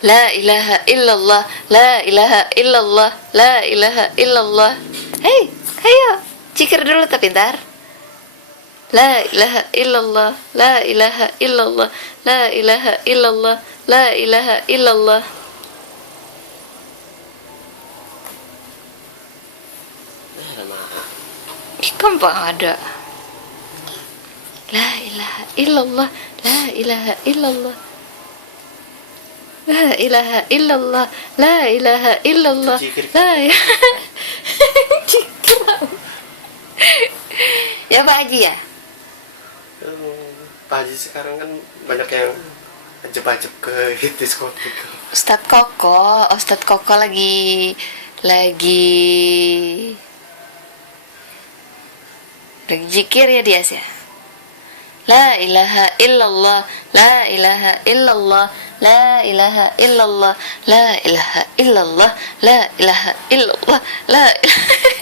La ilaha illallah, la ilaha illallah, la ilaha illallah. Hei, ayo, cikir dulu tapi ntar. La ilaha illallah, la ilaha illallah, la ilaha illallah, la ilaha illallah. Gampang ada. La ilaha illallah, la ilaha illallah. La ilaha illallah, la ilaha illallah, la ilaha. Ya Pak Haji ya? Pak Haji sekarang kan banyak yang ajeb-ajeb ke diskotik. Ustadz Koko lagi zikir ya dia sih. La ilaha illallah, la ilaha illallah, la ilaha illallah, la ilaha illallah, la ilaha illallah, la ilaha